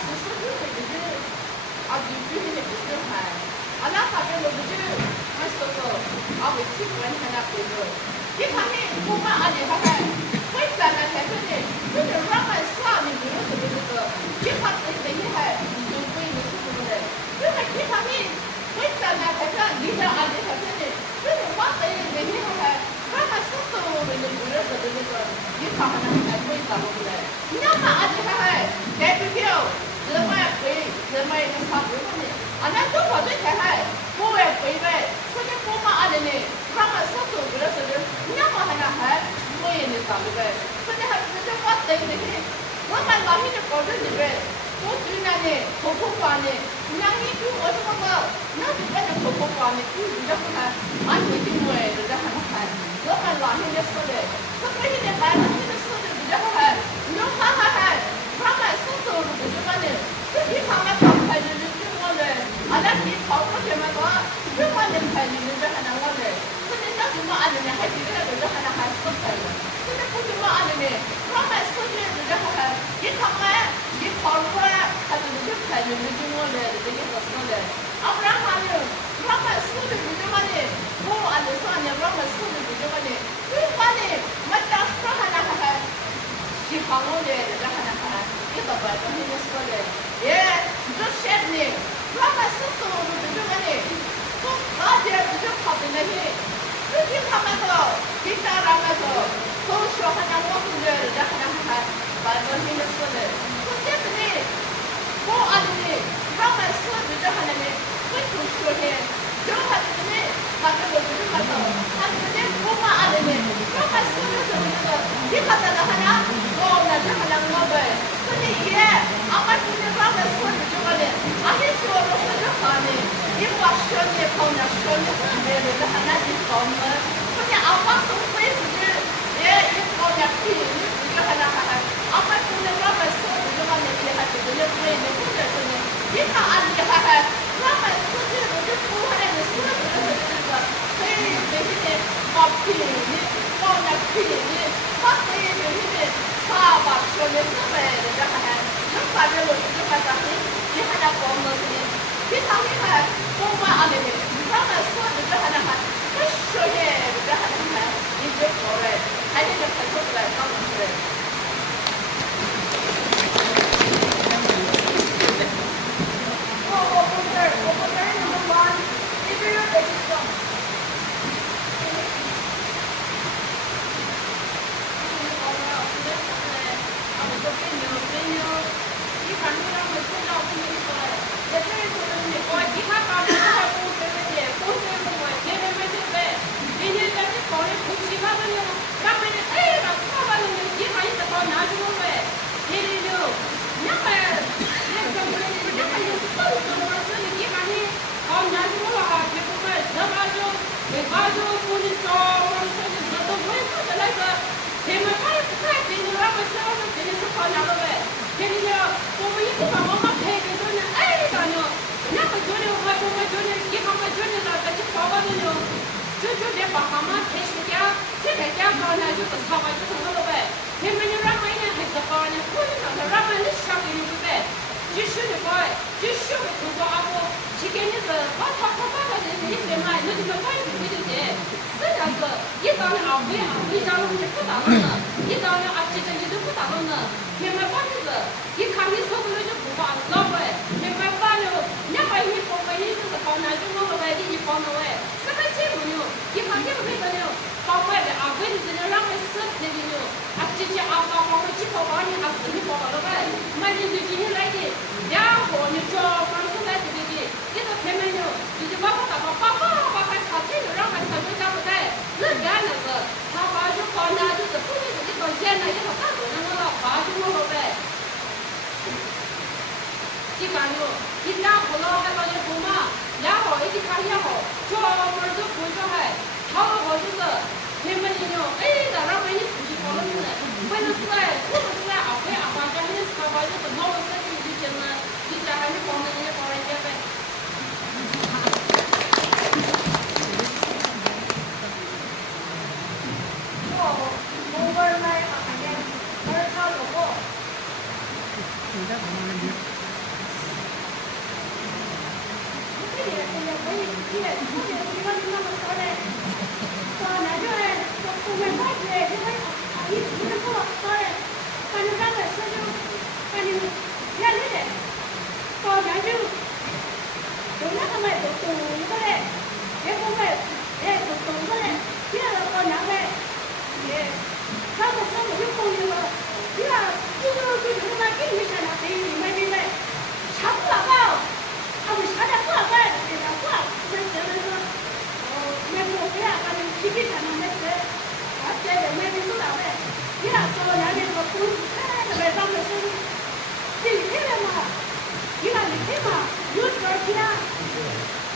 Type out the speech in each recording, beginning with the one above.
是说就是啊，就是不是还，啊那他这个不是我说说，啊我去问他那回头，一看你我们阿里还会在那台上的，就是让俺耍的没有这个，一看这些还就不一定是什么的，就是一看你会在那台上，你在阿里台上的，就是我这这些还。他们是都那个不认识的那个，你看看那还会咋不来？你要嘛阿姐还该不掉，人们会人们也差不多的，啊那都跑这台还，我也会呗，所以我嘛阿姐呢，他们是都不认识的，你要嘛还那还我也那咋的呗，所以还是这我等的去，我们老是就搞这里边。我对那呢，婆婆话呢，那你给我这么个，那就把那婆婆话呢，你这不看，俺你就没人家还看，我们老人家说的，这个现在孩子现在说的比较还，你要看，他们说走路的就嘛呢，这地方嘛跑开的就我嘞，俺那地跑过去嘛多，就我能开的人家还能我嘞，这人家什么俺呢还记得那个还说开了，现在不什么俺呢，他们说的人家还，一看嘛。你跑出来，他就是就开始就我的这个说的，啊不然他呢，他们说的就嘛呢，我按照说呢，他们说的就嘛呢，最关呢，没当时还那还，喜欢我的，这还那还，你都不跟人家说的，耶，这些呢，他们说的就嘛呢，说大家就跑的那些，最近他们说，平常他们说，都说还那我们的，这还那还，把这些说的。这个呢，我按的呢，他们说的这还呢，会出说的，就他这个呢，他这个就是他说，他这个呢，我们按的呢，他们说的是那个，你看到了还呢，我那这还能我呗，所以也，俺们今天他们说的这个呢，俺们说的是这话呢，你把说的跑那说的不对的，这还能你跑呢，所以俺们说会是的，也跑那屁，你这还能还，俺们今天他们说的。这个对的，不是说的。你看俺厉害还，我们自己都是不会的，自己都是这个，所以这些的搞便宜，搞那便宜，他所以这些的啥吧，说的是呗，人家还，能把这个这个啥的，你还那光么子的，你看你看，我们俺那边，他们说的这还那还，不说的这还那还，你就说嘞，还得开出来，搞出来。 기차는 내အကျဲတယ်ဝေပြီးဆိုတာပဲဒီကတော်ရတယ်ကိုပူတယ်ပဲတော့မစဘူးဒီခေတ်မှာဒီကနေ့ခေတ်မှာယူတော်ကြီး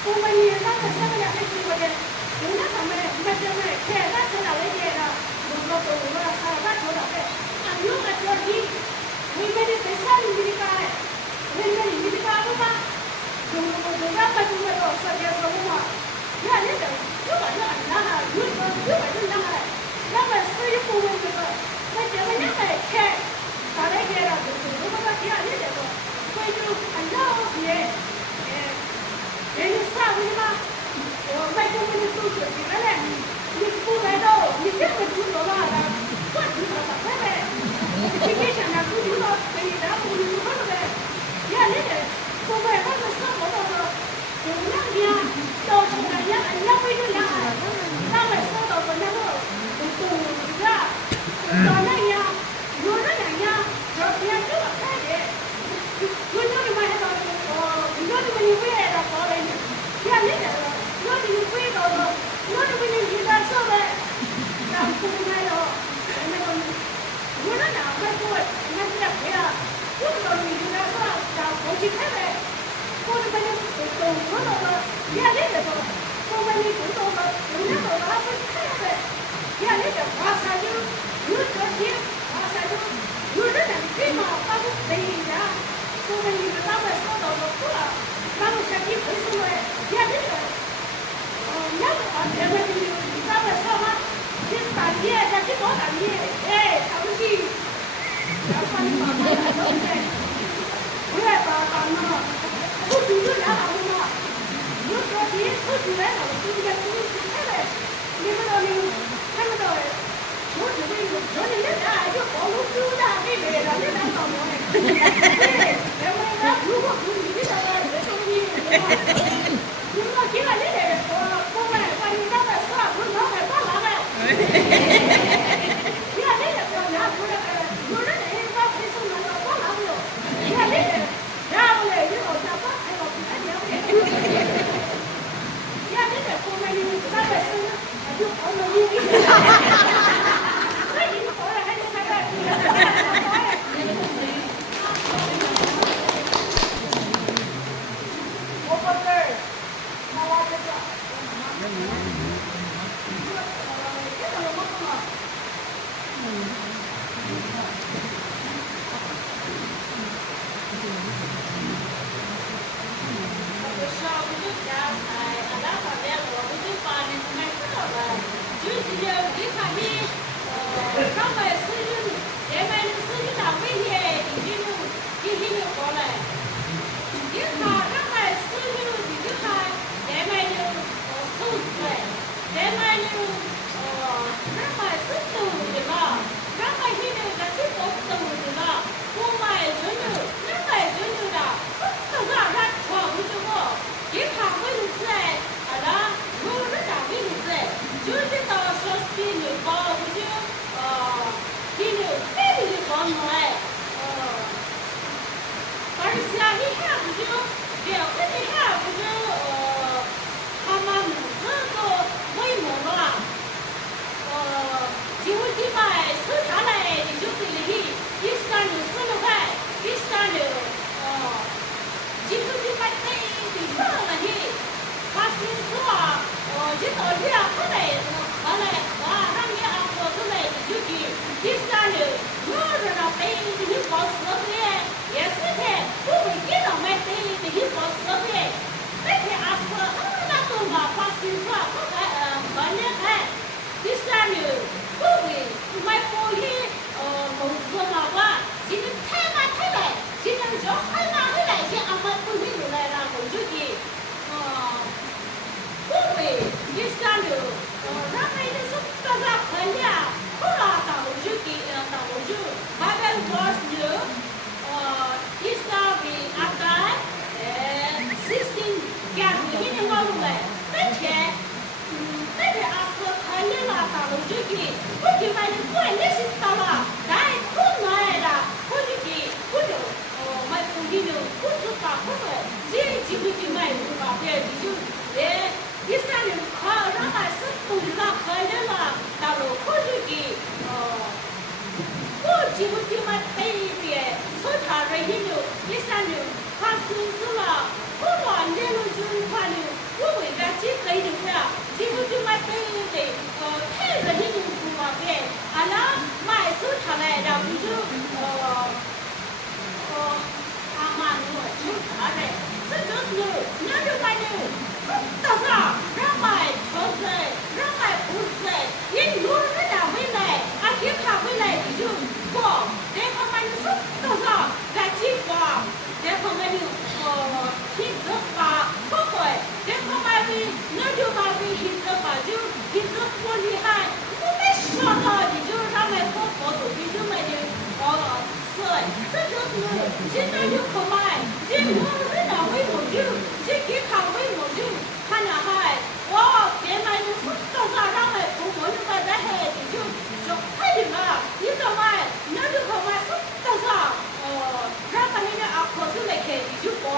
ပုံမှန်ရတာဆက်ရတဲ့ဒီဝတဲ့ဒီနေ့ကမှမကြမ်းမဲ့ခဲတာဆက်လာလေရတာဘုရားတော်ကဆာတာထောတာပဲအမျိုးကတော်ကြီးဝိမေတဲ့ပစာလိဒီကဲဝိမေဒီဒီကတော့မှာဘုရားတော်ကပတ်တူတော့ဆက်ရတော့မှာရရတယ်ဒီကလည်းနားယူတော်ဒီကလည်းနား那么是一部分这个，那这个人来看，大概给了就是，如果说第二年这个，会就很老些，人家啥回嘛，我买东西都是这个嘞，你不买到，你这个就多大了，我就说啥呗，你给现在不就说给你拿不就好了呗，第二年的，不买那个什么到了，有两天到现在两回就两回，那么少到个那个。多的，当然呀，有的人呀，这边这个开的，有的你们还到有的你回来了搞的，别那个了，有的你回到了，有的你一旦上来，然后不买了，那个有的呢，还多，那这样回啊，有的你一旦上，然后过去开呗，过去反正都碰到了，别那个了，我们你碰到了，有的到了不开呗。呀，那个花山就有这些，花山就有的人对嘛，他不对呀。我们一个老板说到了不了，然后下去为什么？呀，那个，那个啊，这个就老板说嘛，你大爷，咱去搞大爷，哎，他不去，然后你妈妈来弄的，回来把他嘛，出去就两行嘛，有这些出去来了，出去来出去开来，你们那里。看不到哎，我只是说你那啥，就好多猪的，对不对？咱这咱搞么哎？对，要不然如果不你这个这东西，如果给了你的，我们把你那个啥，我拿来干嘛呗？你看那个表演，有的人把配送那个干嘛不了？你看那个，然后嘞，你老家把那个不干净的，你看那个后面有那个是。就好容易，那你好了还得那个，我不是，那我这个，这个我不嘛。This time you call, 코주기 지금쯤만 페이비에 소타레히뉴 이산뉴 파스민스와 호로 안 되는 준파뉴 호의 같이 페이드야 지금쯤만 페이비 페이드히뉴 구마게 알아 마이 소타레라 우주 아마누 소타레 스스로 나도 따사 라마이 저세 라마이 부세 이 노르나 왜래 아기파 왜래 이거 내가 많이 따사 같이 봐 내가 많이 힘들까 그거에 내가 많이 나도 많이 힘들까 좀 힘들거니 한 몸에 쉬어서 이제 라마이 먹어도 이제 많이 스스로 진짜로 그만 지금 노르나 왜 뭐지 지금 가고 뭐지 하나 할 와, 내말은 속도서 라면 보고는 거다 해. 좀 하지마. 이거 말 나도 그만 속도서 라면이는 앞으로 이렇게 주고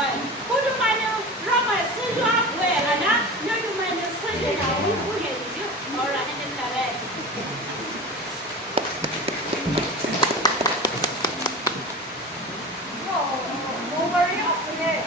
보는 말은 라면 쓰죠 왜 하나? 나도 말은 쓰죠 나오고 보게 되죠. 뭐라 했는 날에. 뭐 말이 없으네.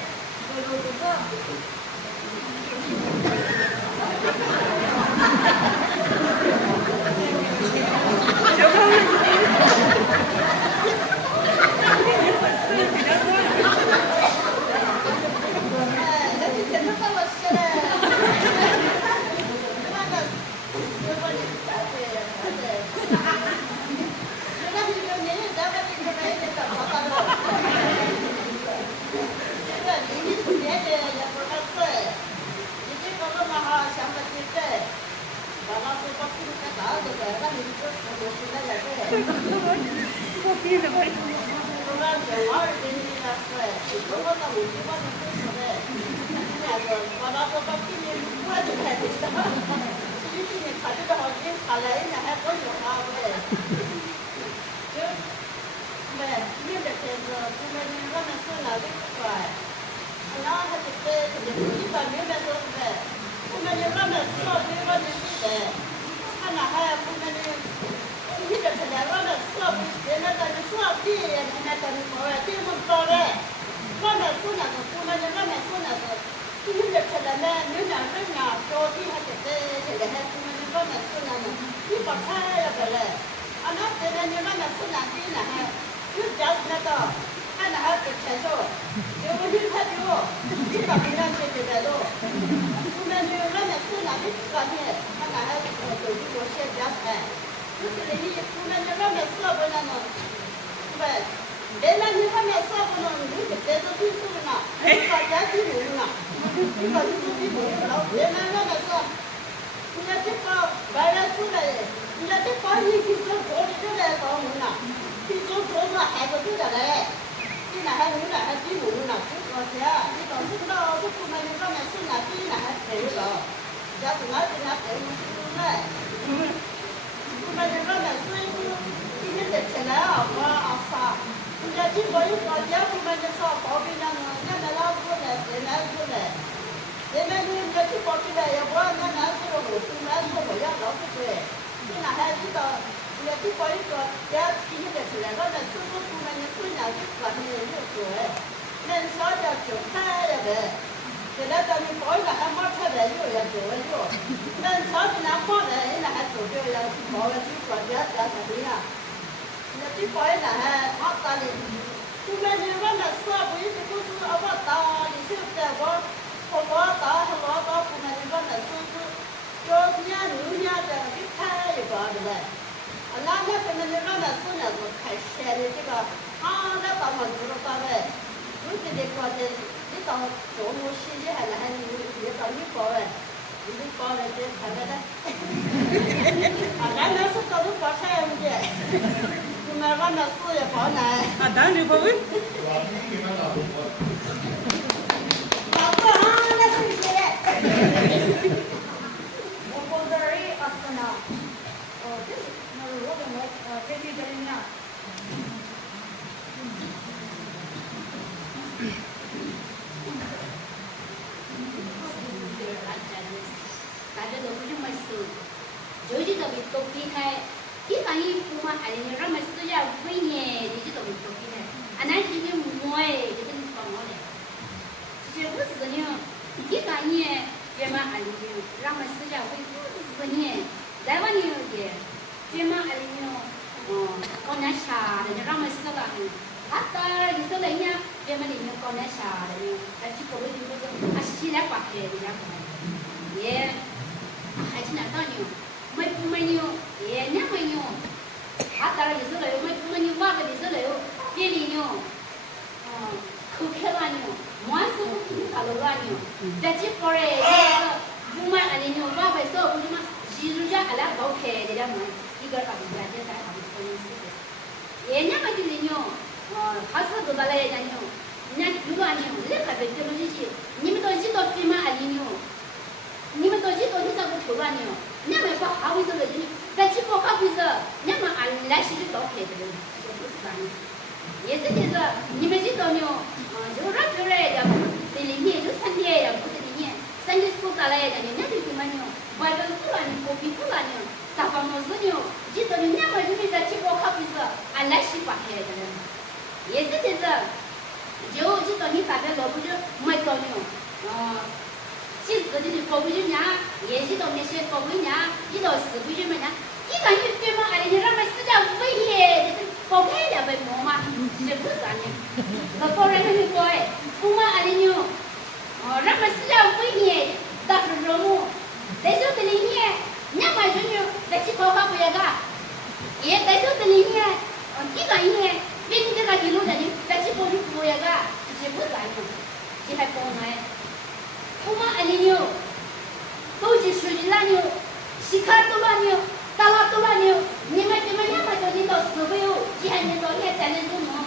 还一般一不嘛，哎，你让么是要会呢，你就懂不懂的？啊，那今天摸哎，就是你帮我嘞。其实不是呢，一般呢，别嘛哎，你让么是要会不是呢？再往呢也，别嘛哎呢，搞那啥的，你让么是个很。啊，当然你说人家别嘛里面搞那啥的呢，那去搞个就是啊，现在挂牌的呀，也。还是那当牛，没牛，也两没牛，他当然就是那个没牛娃个就是那个别的牛，口开了牛，满是他都了牛，这几包嘞，不买那牛娃个说不是嘛，其实家阿拉搞开的了嘛，一个阿不家就在他们可能是的，也两个就是牛，他是多大来的牛，人家有个牛，人家还别这么去，你们都知道飞嘛阿里牛。你们都知道你咋个投了呢？你们把好为什么你？在去报考的时候，你们按来是就倒开的了，不是啥呢？也是就是你们知道呢，就让出来的，这里面就3天呀，不是里面3天收下来的，人家就什么呢？外头不乱呢，隔壁不乱呢，大房子呢，知道呢，你们在去报考的时候，按来是挂开的了，也是就是，就知道你大概老不就没到呢，其实就是高贵人家，也知道那些高贵人家，知道是贵人们家，一般就对嘛，哎，你让们私家无业，就是高开了被摸嘛，是不是啊呢？那高人很高哎，不嘛哎你让们私家无业，到时候么，但是这里面，你买就牛，在去高考不要干，也但是这里面，几个人，别人这个一路的人，在去高考不要干，是不是啊呢？你还高买？不嘛哎牛，都是属于那牛，西卡都那牛，大拉都那牛，你们就领导师傅哟，几还领导也在那做么？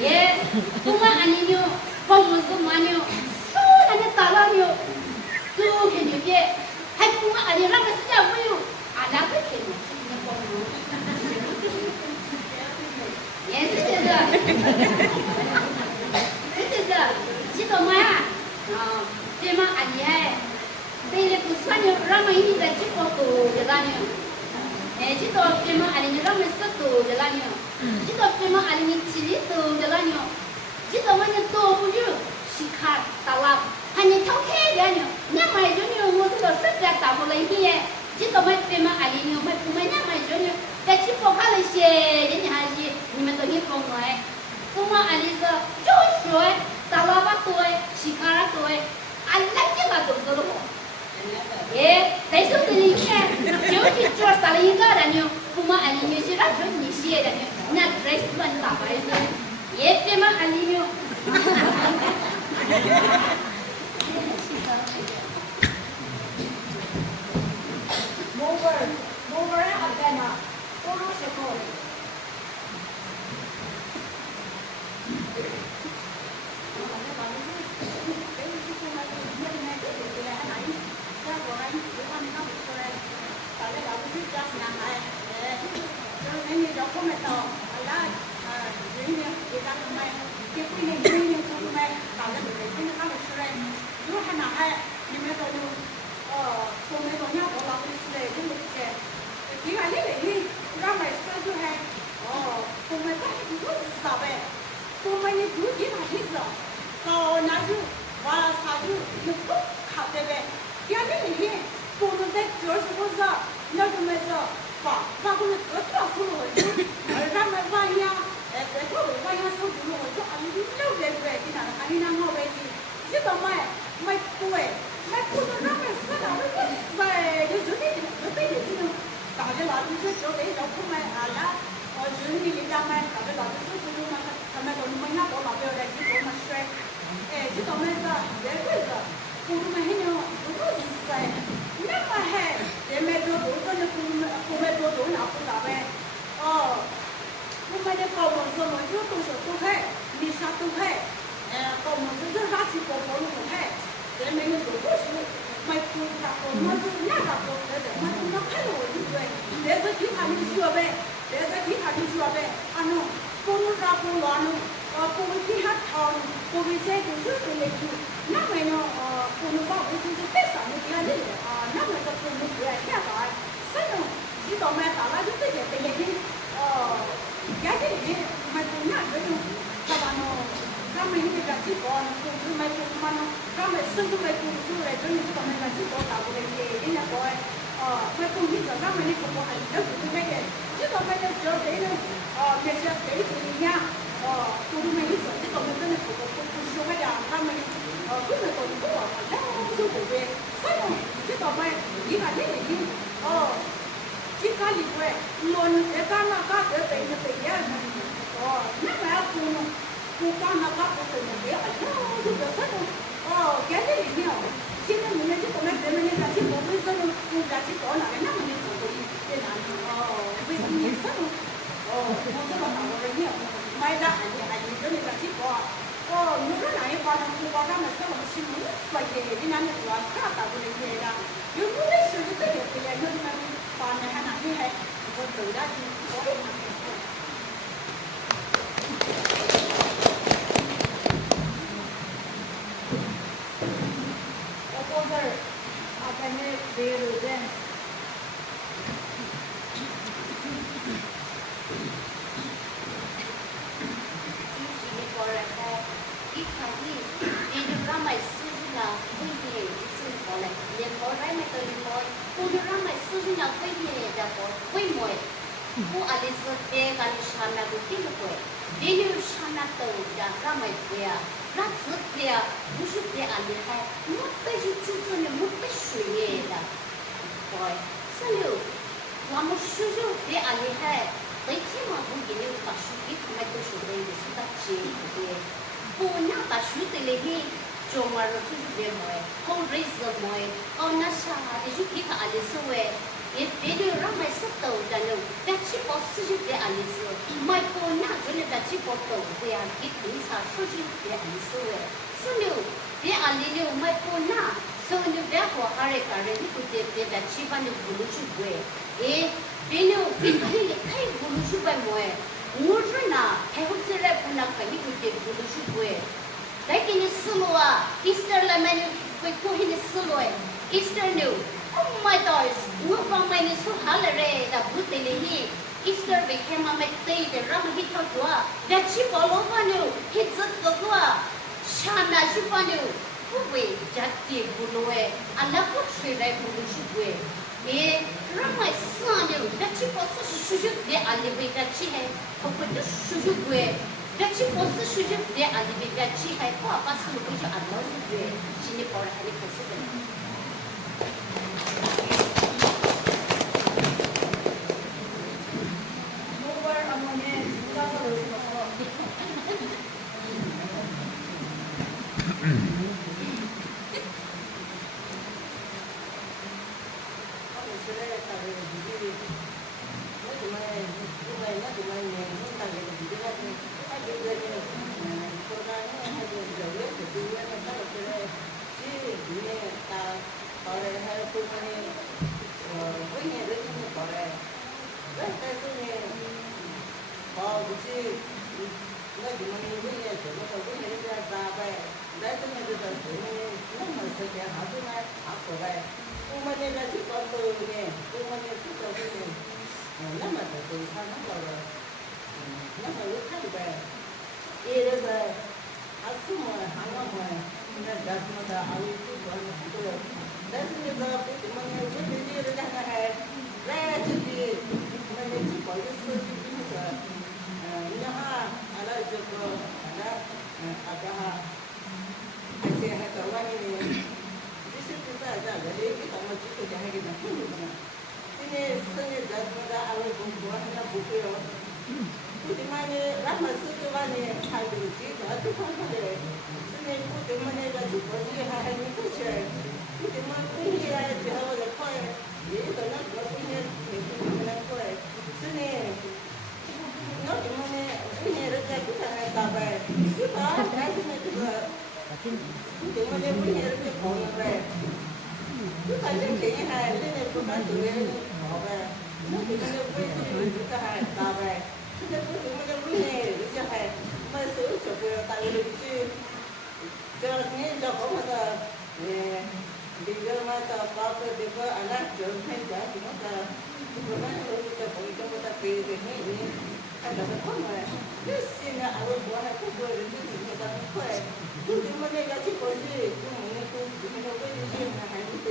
也不嘛哎牛，保姆是嘛牛，都那个大拉牛，都很牛逼，还不嘛哎牛，那个私家没有，啊那个可以，那保姆，也是这个。知道吗？对吗？阿姨哎，对了，不算牛，让我一在去报多的那牛，知道对吗？阿姨让我吃多的那牛，知道对吗？阿姨吃的多的那牛，知道我你多不就去看大拉，还你偷开的牛，你买就牛，我这个实在打不来去，知道吗？对吗？阿姨牛买不买？你买就牛，在去报考那些人家还是你们都去报买，我嘛阿姨说就说。大老板多哎，西卡拉多哎，俺来这个都是了不？哎，但是这里面就是做啥了一个的呢？不嘛，俺们就是让你写的呢，那这是乱打白是，也别嘛俺们。mover ya ada na, orang sekolah. có tạo cái gì đến là coi mấy công việc đó mấy cái công hành đó cũng mấy cái chứ còn mấy cái chỗ đấy là việc sẽ để tụi nha tụi mấy cái chỗ chứ còn mấy cái này cũng số cái nhà他们cứ là còn có mà nó số của về sao chứ còn mấy cái mà thế này chỉ có gì vậy luôn để con nó có để tiền nhá nếu mà cô con nó có cái tiền nhá nó giúp được hết cái này nhiều chứ nó mình chứ còn mấy mình là chỉ có cái số mình là chỉ có là cái nào mình chỉ có cái nào bây giờ mình sao không có bảo là nhiều mai ra anh cái này là chỉ có những cái này con nó sao mà xin muốn phải để đi làm được là các tạo cái này là những cái sự cái việc thì là nên là còn này hay là như thế con tự ra thì có cái mà opposite अपने बेरोजगार Ku alisa te kali shana ku tilu kwe, denu shana tau da ramai kwea, ratsu kwea, bushu te ali hai, mutta ju chuchu ne mutta shuye da. Koi, salu, wamu shuju te ali hai, tai te ma bu gine u ta shu ki kamai to shu de de suta che de. Ku na ta shu te le hi, jo ma ro shu de moe, ko raise moe, ko na sha de ju ki ka alisa we. If they do run my sister, that she was suited the Alice. My poor not really that she bought they are getting our suited the Alice. So no, they are little my poor not. So you therefore Harriet already could get that she found a Bulushu way. Eh, they know it's really kind of Bulushu by Moe. Murna, I hope the Rapunaka you could get Bulushu way. Like in a Sumua, Easter Lemon, we put in a Sumua, Easter new. Oh my gosh, look on my so holiday that good day. Easter became a mate, the rum hit her door. That she all over you, hit the door. Shana Shupanu, who way, Jackie Bulue, and the country like Bulushue. Eh, run my son, that she was so should be alleviate that she had, or put the Shujue. That she was so should be alleviate that she had, or a person which I lost the way. She never had a president.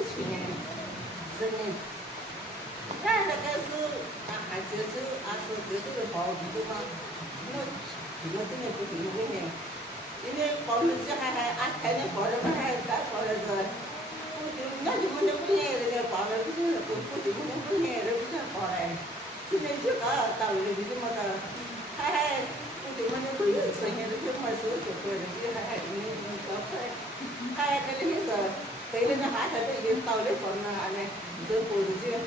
去年，真的。那个是还就是个好地方，我真的不对我呢，因为保证这还开的保证还干保证是，那就没得不年人家保证不是不就没得不年人不是保证，现在这个到了你这么的，还不就没得不有存现在这么手就过了，这还你搞快，还跟那个对了那还在这里到了保证啥呢？这不是这。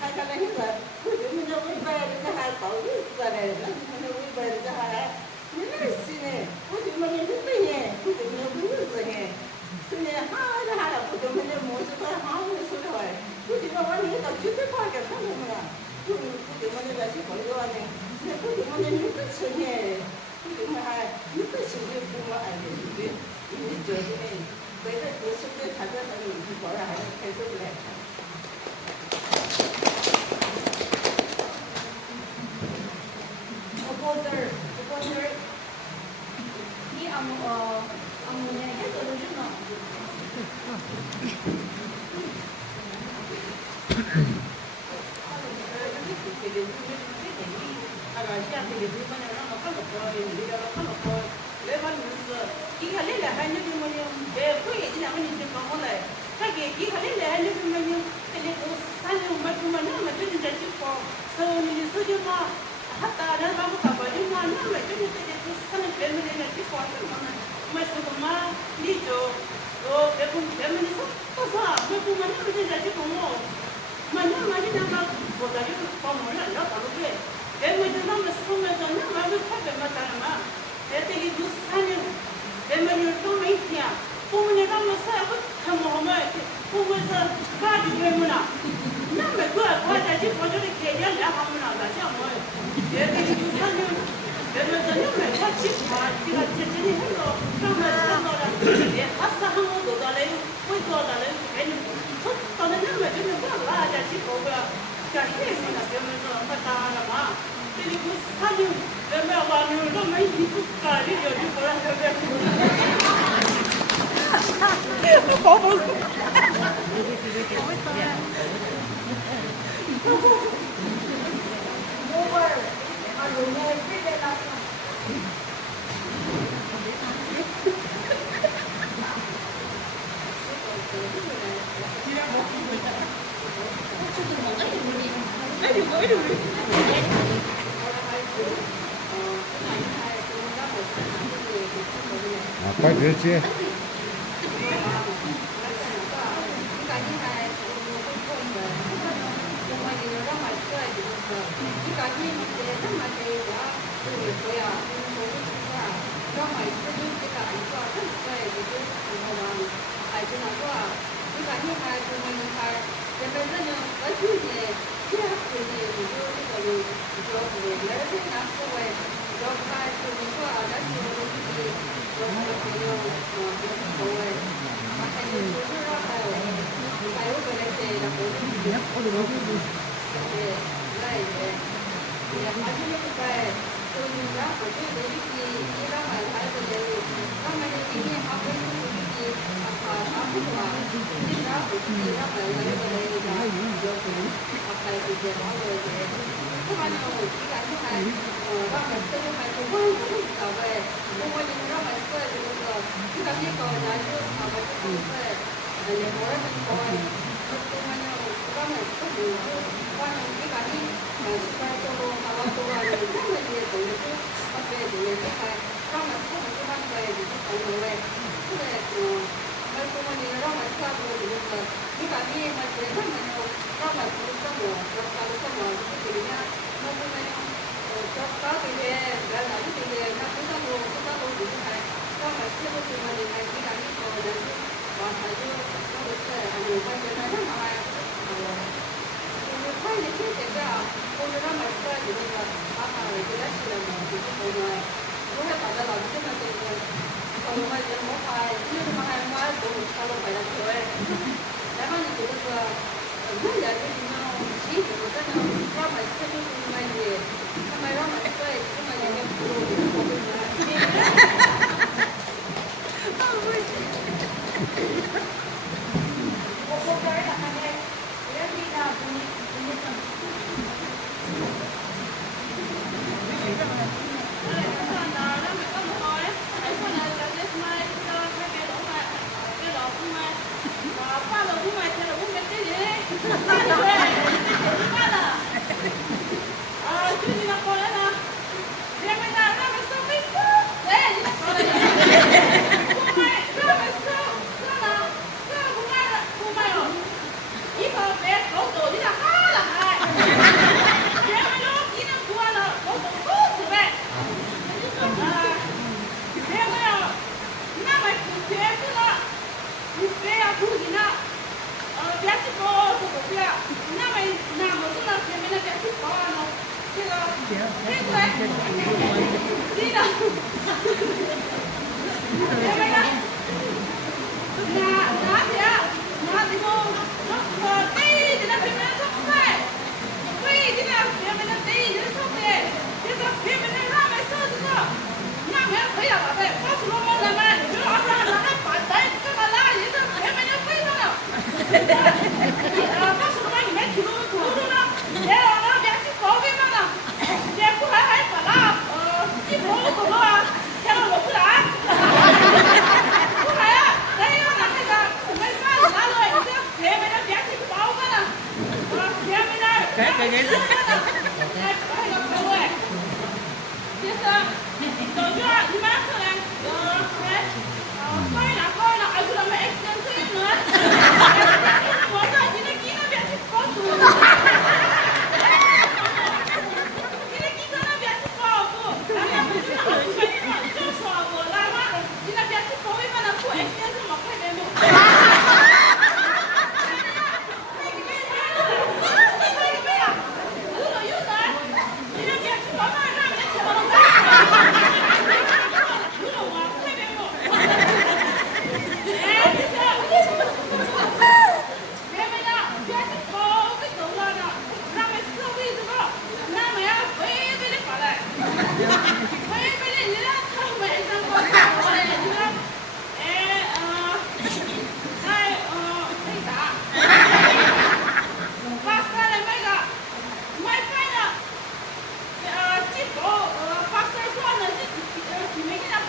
还看那些个，我就没那尾巴，人家还搞意思嘞，那就没那尾巴，人家还没那事呢，我就没那尾巴呢，我就没那尾巴呢。现在好的还了，我就没那模式，好的说的话，我就把我那个到绝对快点看到没有？我就没那个去朋友呢，现在我就没那尾巴吃呢，我就没还尾巴吃的不我爱的对不对？因为觉得呢，为了做生意，他这很有意思，当然还是开手来。이 아무네 해도 되나? 하다 나가고 가버리면 나는 왜 저기 사는 배면에 찍고 왔잖아. 말씀만 니죠. 배분 배면이 섞어서 배분만 하면 되지 뭐. 만약 나가 보다리 보면은 나 바로게 배면이 나면 쓰면서 나만 파게 맞잖아. 애들이 무사는 배면을 또 메이트야. 보면이 나면 사고 가면 보면서 가지고 배면아. 나면 그 과자지 보조리 개념 나가면 나가지 뭐. 얘들이 무사는 배면서 나면 같이 봐. 네가 제대로 해서 그러면 사거라. 내 아싸 한번도 달래. 보이도 달래. 괜히 저는 나면 좀 과자지 보고야. 자, 해서나 배면서 왔다 봐. 그리고 사는 배면 와는 너무 이쁘까지 여기 보라 배면.快别接。Hãy subscribe cho kênh Ghiền Mì Gõ để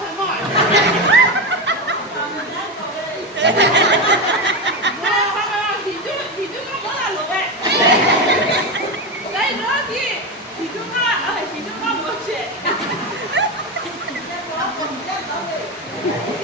không bỏ lỡ